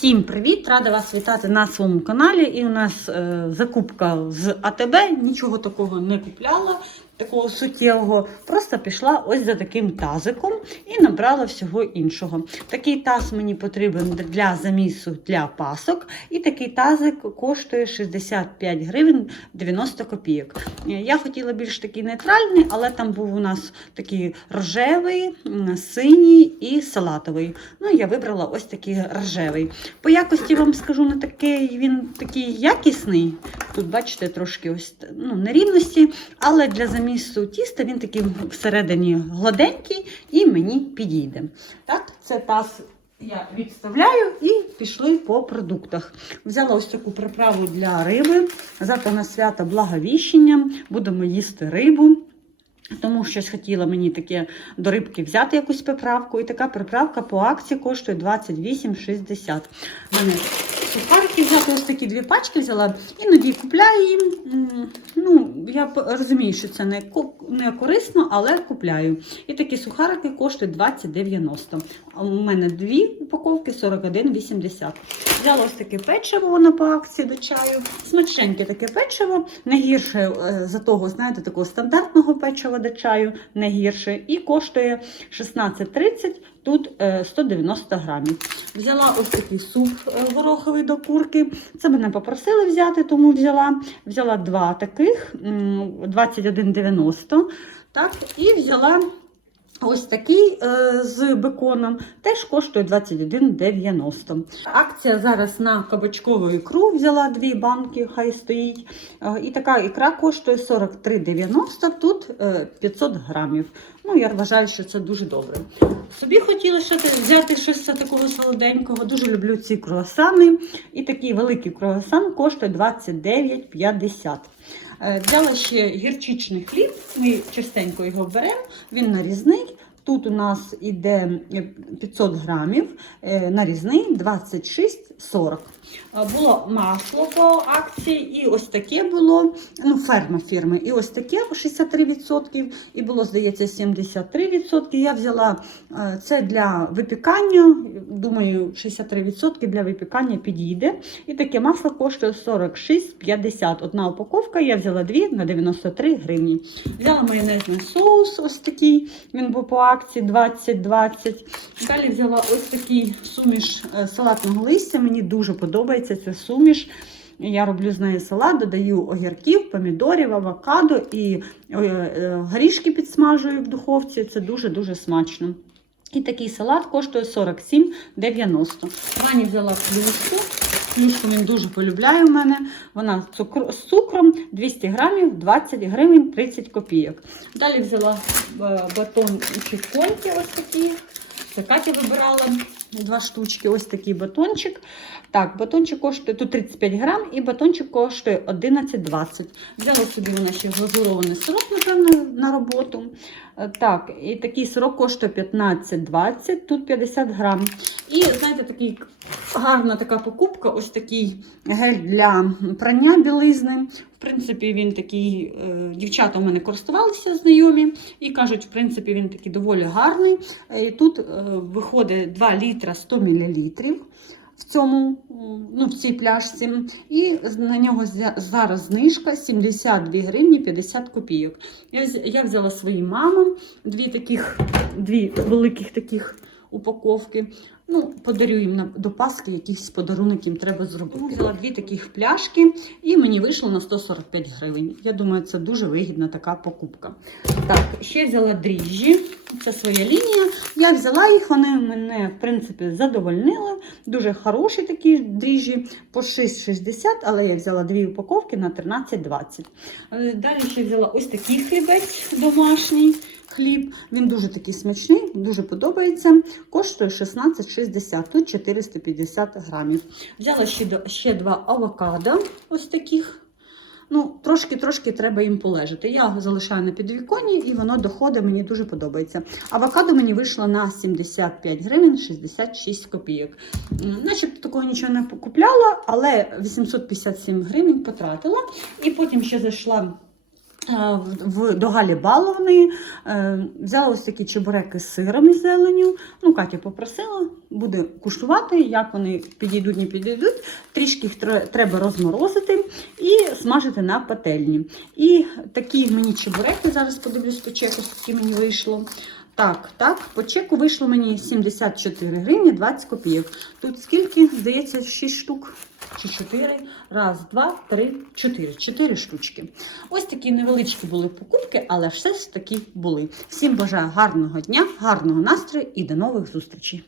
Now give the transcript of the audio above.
Всім привіт! Рада вас вітати на своєму каналі. І у нас е, закупка з АТБ. Нічого такого не купляла, такого суттєвого. Просто пішла ось за таким тазиком і набрала всього іншого. Такий таз мені потрібен для замісу для пасок. І такий тазик коштує 65 гривень 90 копійок. Я хотіла більш такий нейтральний, але там був у нас такий рожевий, синій і салатовий. Ну, я вибрала ось такий рожевий. По якості вам скажу, не такий він такий якісний. Тут, бачите, трошки ось ну, нерівності, але для замісу тіста він такий всередині гладенький і мені підійде. Так, це таз я відставляю і пішли по продуктах. Взяла ось таку приправу для риби. Завтра на свято благовіщення. Будемо їсти рибу. Тому щось хотіла мені таке до рибки взяти якусь приправку. І така приправка по акції коштує 28,60. У мене сухарики взяти, ось такі дві пачки взяла. Іноді купляю їм. Ну, я розумію, що це не, корисно, але купляю. І такі сухарики коштують 20,90. А У мене дві упаковки 41,80. Взяла ось таке печиво, воно по акції до чаю. Смачненьке таке печиво, не гірше е, за того, знаєте, такого стандартного печива до чаю, не гірше. І коштує 16,30, тут е, 190 грамів. Взяла ось такий суп е, гороховий до курки. Це мене попросили взяти, тому взяла. Взяла два таких, 21,90. Так, і взяла Ось такий е, з беконом теж коштує 21,90. Акція зараз на кабачкову ікру взяла дві банки, хай стоїть. Е, і така ікра коштує 43,90, тут е, 500 грамів. Ну, я вважаю, що це дуже добре. Собі хотіла ще взяти щось такого солоденького. Дуже люблю ці круасани. І такий великий круасан коштує 29,50. Е, Взяла ще гірчичний хліб, ми частенько його беремо, він нарізний. Тут у нас іде е, 500 грамів, е, нарізний 26,40. Е, Було масло по акції, і ось таке було, ну, ферма фірми, і ось таке 63%, і було, здається, 73%. Я взяла е, це для випікання. Думаю, 63% для випікання підійде. І таке масло коштує 46,50. Одна упаковка, я взяла дві на 93 гривні. Взяла майонезний соус, ось такий, він був по акції 20-20. Далі взяла ось такий суміш е, салатного листя. Мені дуже подобається ця суміш. Я роблю з неї салат, додаю огірків, помідорів, авокадо і е, е, горішки підсмажую в духовці. Це дуже-дуже смачно. І такий салат коштує 47,90. Вані взяла плюшку. Плюшку він дуже полюбляє у мене. Вона з цукром 200 грамів, 20 гривень 30 копійок. Далі взяла е, батон чеконьки ось такі. Це Катя вибирала два штучки. Ось такий батончик. Так, батончик коштує тут 35 грам і батончик коштує 11,20. Взяла собі вона ще глазурований сирок, напевно, на роботу. Е, Так, і такий сирок коштує 15,20, тут 50 грам. І знаєте, такий гарна така покупка, ось такий гель для прання білизни. В принципі, він такий, е, дівчата в мене користувалися знайомі і кажуть, в принципі, він такий доволі гарний. Е, І тут е, виходить 2 літра 100 мл в цьому, ну, в цій пляшці. І на нього зараз знижка 72 гривні 50 копійок. Я, я взяла своїм мамам дві таких, дві великих таких упаковки. Ну, подарю їм до Пасхи якийсь подарунок їм треба зробити. Взяла дві таких пляшки і мені вийшло на 145 гривень. Я думаю, це дуже вигідна така покупка. Так, ще взяла дріжджі. Це своя лінія. Я взяла їх, вони мене, в принципі, задовольнили. Дуже хороші такі дріжджі по 6,60, але я взяла дві упаковки на 13,20. Е, Далі ще взяла ось такий хлібець домашній. Хліб, він дуже такий смачний, дуже подобається. Коштує 16,60, тут 450 грамів. Взяла ще, ще два авокадо, ось таких. Ну, трошки-трошки треба їм полежати. Я залишаю на підвіконні і воно доходить, мені дуже подобається. Авокадо мені вийшло на 75 гривень 66 копійок. Начебто такого нічого не купляла, але 857 гривень потратила. І потім ще зайшла в до Галі Баловної е, взяла ось такі чебуреки з сиром і зеленю. Ну, Катя попросила, буде куштувати, як вони підійдуть, не підійдуть. Трішки їх треба розморозити і смажити на пательні. І такі мені чебуреки, зараз подивлюсь по чеку, скільки мені вийшло. Так, так, по чеку вийшло мені 74 гривні 20 копійок. Тут скільки? Здається, 6 штук чи 4. Раз, два, три, чотири. Чотири штучки. Ось такі невеличкі були покупки, але все ж таки були. Всім бажаю гарного дня, гарного настрою і до нових зустрічей.